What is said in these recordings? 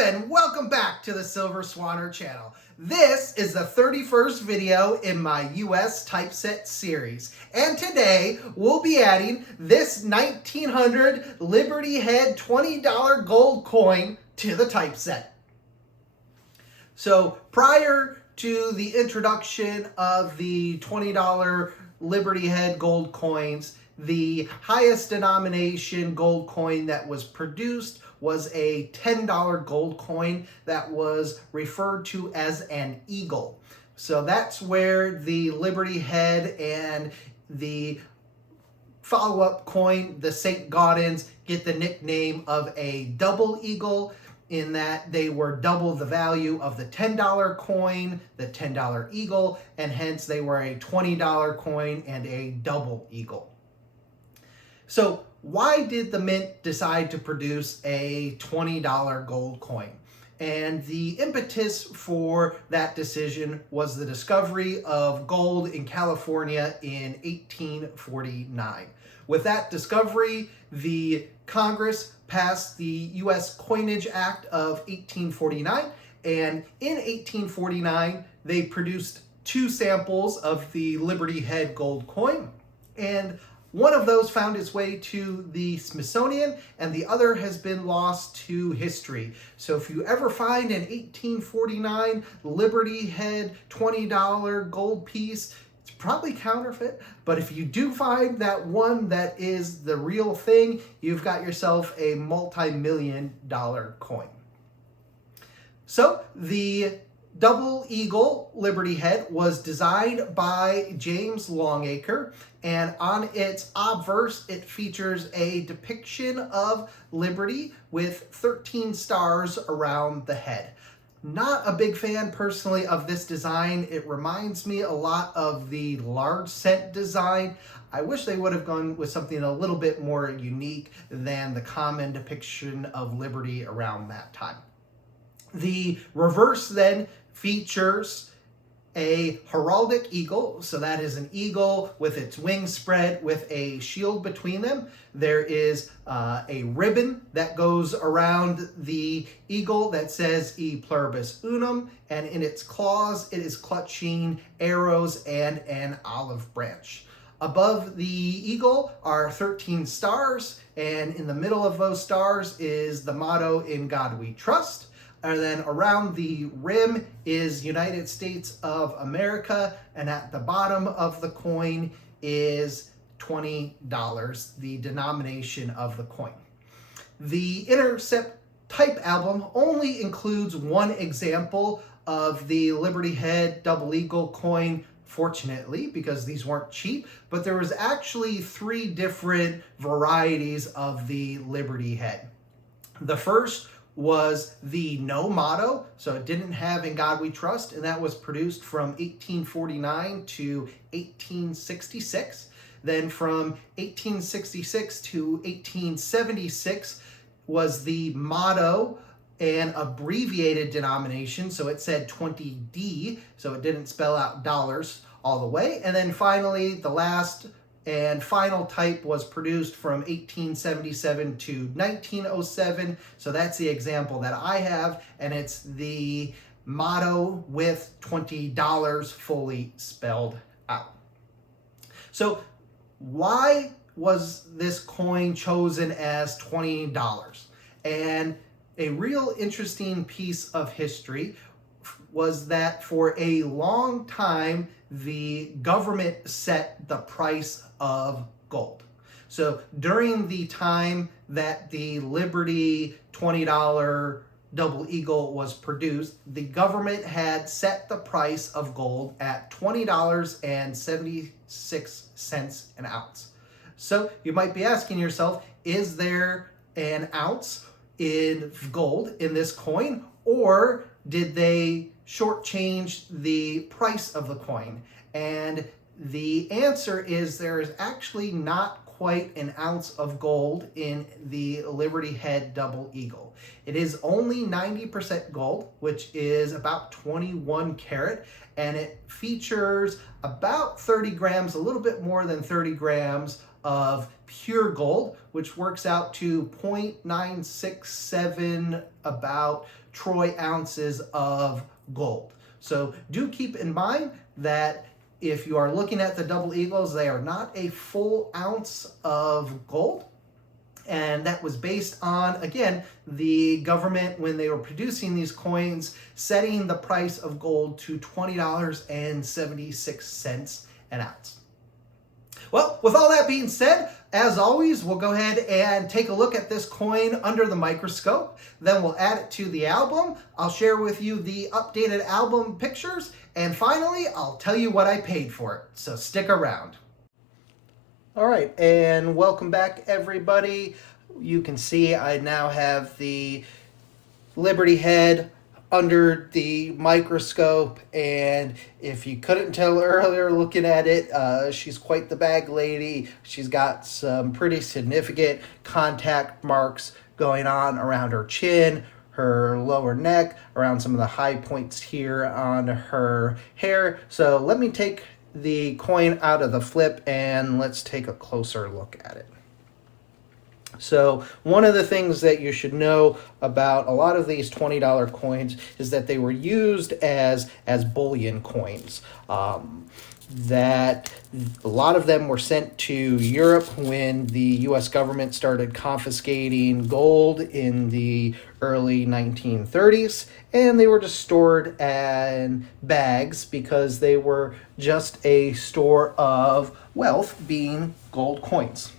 and welcome back to the Silver Swanner channel. This is the 31st video in my US typeset series, and today we'll be adding this 1900 Liberty Head $20 gold coin to the typeset. So prior to the introduction of the $20 Liberty Head gold coins, the highest denomination gold coin that was produced was a $10 gold coin that was referred to as an eagle. So that's where the Liberty Head and the follow-up coin, the St. Gaudens, get the nickname of a double eagle, in that they were double the value of the $10 coin, the $10 eagle, and hence they were a $20 coin and a double eagle. So why did the mint decide to produce a $20 gold coin? And the impetus for that decision was the discovery of gold in California in 1849. With that discovery, the Congress passed the U.S. Coinage Act of 1849, and in 1849, they produced two samples of the Liberty Head gold coin, and one of those found its way to the Smithsonian, and the other has been lost to history. So if you ever find an 1849 Liberty Head $20 gold piece, it's probably counterfeit, but if you do find that one that is the real thing, you've got yourself a multi-million-dollar coin. So the double eagle Liberty Head was designed by James Longacre, and on its obverse it features a depiction of Liberty with 13 stars around the head. Not a big fan personally of this design. It reminds me a lot of the large cent design. I wish they would have gone with something a little bit more unique than the common depiction of Liberty around that time. The reverse then features a heraldic eagle, so that is an eagle with its wings spread with a shield between them. There is a ribbon that goes around the eagle that says E pluribus unum, and in its claws it is clutching arrows and an olive branch. Above the eagle are 13 stars, and in the middle of those stars is the motto, "In God We Trust." And then around the rim is United States of America, and at the bottom of the coin is $20, the denomination of the coin. The Intercept type album only includes one example of the Liberty Head double eagle coin, fortunately, because these weren't cheap, but there was actually 3 different varieties of the Liberty Head. The first was the no motto, so it didn't have "In God We Trust," and that was produced from 1849 to 1866. Then from 1866 to 1876 was the motto, an abbreviated denomination, so it said 20D, so it didn't spell out dollars all the way. And then finally, the last and final type was produced from 1877 to 1907. So that's the example that I have, and it's the motto with $20 fully spelled out. So why was this coin chosen as $20? And a real interesting piece of history was that for a long time, the government set the price of gold. So during the time that the Liberty $20 double eagle was produced, the government had set the price of gold at $20.76 an ounce. So you might be asking yourself, is there an ounce in gold in this coin, or did they shortchange the price of the coin? And the answer is there is actually not quite an ounce of gold in the Liberty Head double eagle. It is only 90% gold, which is about 21 karat, and it features about 30 grams, a little bit more than 30 grams of pure gold, which works out to 0.967 about troy ounces of gold. So do keep in mind that if you are looking at the double eagles, they are not a full ounce of gold. And that was based on, again, the government, when they were producing these coins, setting the price of gold to $20.76 an ounce. Well, with all that being said, as always, we'll go ahead and take a look at this coin under the microscope. Then we'll add it to the album. I'll share with you the updated album pictures. And finally, I'll tell you what I paid for it. So stick around. All right, and welcome back, everybody. You can see I now have the Liberty head under the microscope, and if you couldn't tell earlier looking at it, she's quite the bag lady. She's got some pretty significant contact marks going on around her chin, her lower neck, around some of the high points here on her hair. So let me take the coin out of the flip and let's take a closer look at it. So one of the things that you should know about a lot of these $20 coins is that they were used as bullion coins. That a lot of them were sent to Europe when the U.S. government started confiscating gold in the early 1930s, and they were just stored in bags because they were just a store of wealth, being gold coins.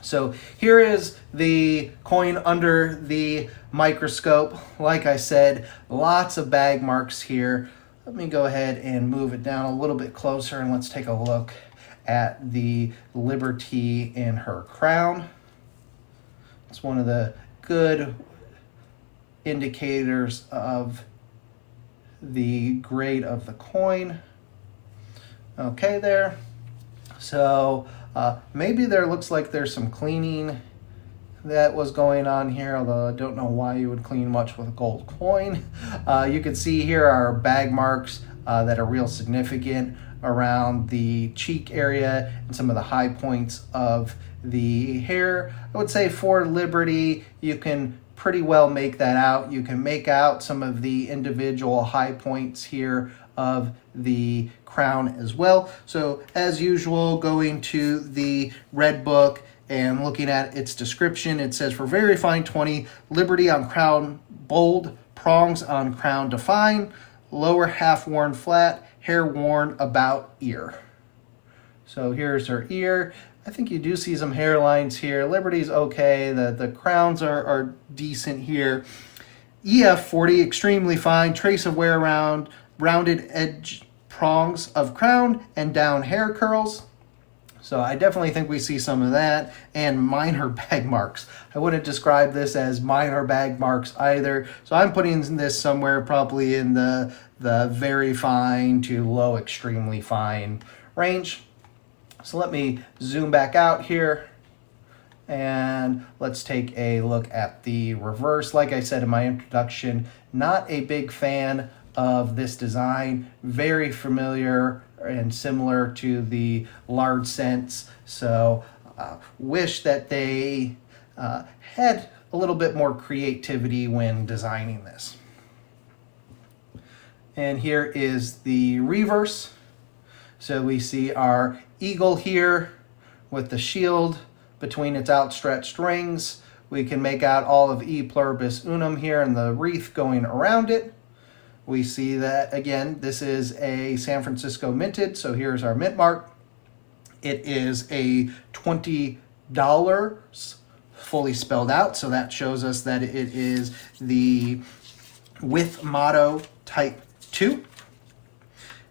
So here is the coin under the microscope. Like I said, lots of bag marks here. Let me go ahead and move it down a little bit closer and let's take a look at the Liberty in her crown. It's one of the good indicators of the grade of the coin. Okay there. So maybe there looks like there's some cleaning that was going on here, although I don't know why you would clean much with a gold coin. You can see here are bag marks that are real significant around the cheek area and some of the high points of the hair. I would say for Liberty, you can pretty well make that out. You can make out some of the individual high points here of the crown as well. So as usual, going to the red book and looking at its description, it says for very fine 20, Liberty on crown bold, prongs on crown define, lower half worn flat, hair worn about ear. So here's her ear. I think you do see some hairlines here. Liberty's okay. The crowns are decent here. EF 40, extremely fine, trace of wear around, rounded edge prongs of crown and down hair curls. So I definitely think we see some of that, and minor bag marks. I wouldn't describe this as minor bag marks either. So I'm putting this somewhere probably in the very fine to low extremely fine range. So let me zoom back out here and let's take a look at the reverse. Like I said in my introduction, not a big fan of this design. Very familiar and similar to the large cents. So wish that they had a little bit more creativity when designing this. And here is the reverse. So we see our eagle here with the shield between its outstretched rings. We can make out all of E pluribus unum here and the wreath going around it. We see that, again, this is a San Francisco minted, so here's our mint mark. It is a $20 fully spelled out, so that shows us that it is the with motto type 2.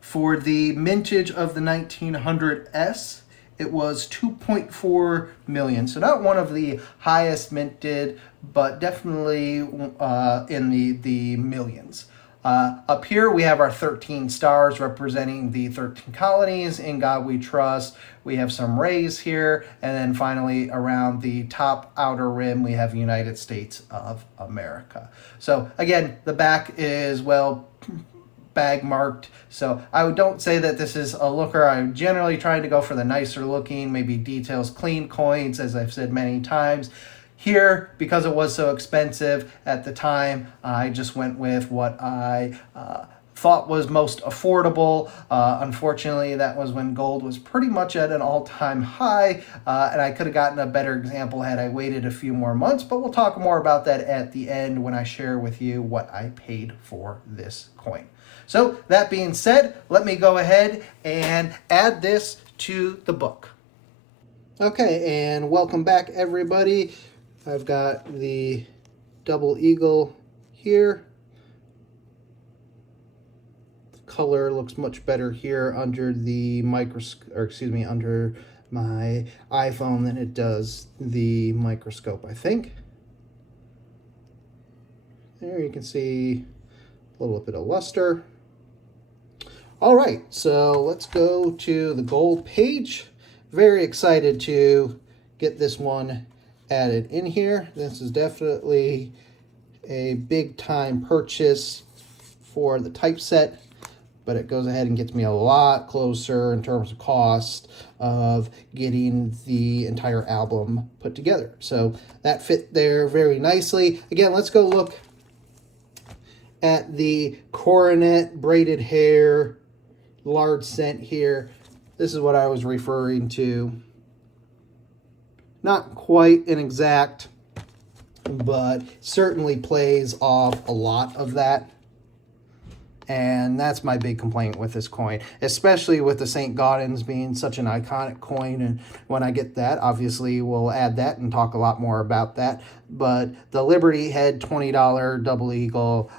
For the mintage of the 1900S, it was 2.4 million. So not one of the highest minted, but definitely in the millions. Up here we have our 13 stars representing the 13 colonies. In God we trust. We have some rays here, and then finally around the top outer rim we have United States of America. So again, the back is, well, bag marked. So I don't say that this is a looker. I'm generally trying to go for the nicer looking, maybe details clean coins, as I've said many times. Here, because it was so expensive at the time, I just went with what I thought was most affordable. Unfortunately, that was when gold was pretty much at an all-time high, and I could have gotten a better example had I waited a few more months, but we'll talk more about that at the end when I share with you what I paid for this coin. So that being said, let me go ahead and add this to the book. Okay, and welcome back, everybody. I've got the double eagle here. Color looks much better here under the microscope, or excuse me, under my iPhone than it does the microscope, I think. There you can see a little bit of luster. All right, so let's go to the gold page. Very excited to get this one added in here. This is definitely a big time purchase for the typeset, but it goes ahead and gets me a lot closer in terms of cost of getting the entire album put together. So that fit there very nicely. Again, let's go look at the coronet braided hair, large cent here. This is what I was referring to. Not quite an exact, but certainly plays off a lot of that. And that's my big complaint with this coin, especially with the St. Gaudens being such an iconic coin. And when I get that, obviously we'll add that and talk a lot more about that. But the Liberty Head $20 double eagle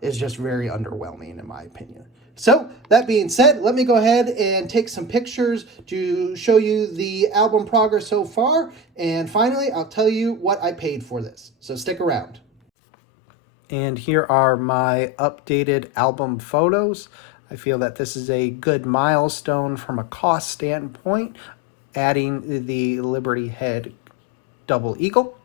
is just very underwhelming in my opinion. So that being said, let me go ahead and take some pictures to show you the album progress so far. And finally, I'll tell you what I paid for this. So stick around. And here are my updated album photos. I feel that this is a good milestone from a cost standpoint, adding the Liberty Head double eagle.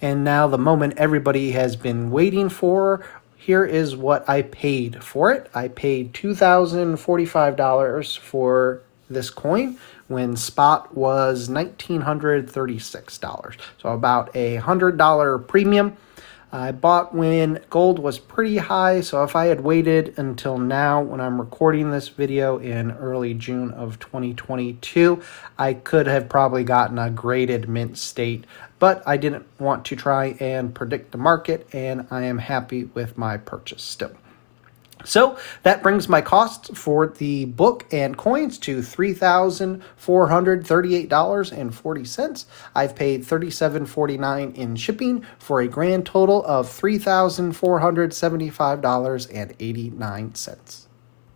And now the moment everybody has been waiting for. Here is what I paid for it. I paid $2,045 for this coin when spot was $1,936. So about a $100 premium. I bought when gold was pretty high, so if I had waited until now when I'm recording this video in early June of 2022, I could have probably gotten a graded mint state, but I didn't want to try and predict the market, and I am happy with my purchase still. So that brings my costs for the book and coins to $3,438.40. I've paid $37.49 in shipping for a grand total of $3,475.89.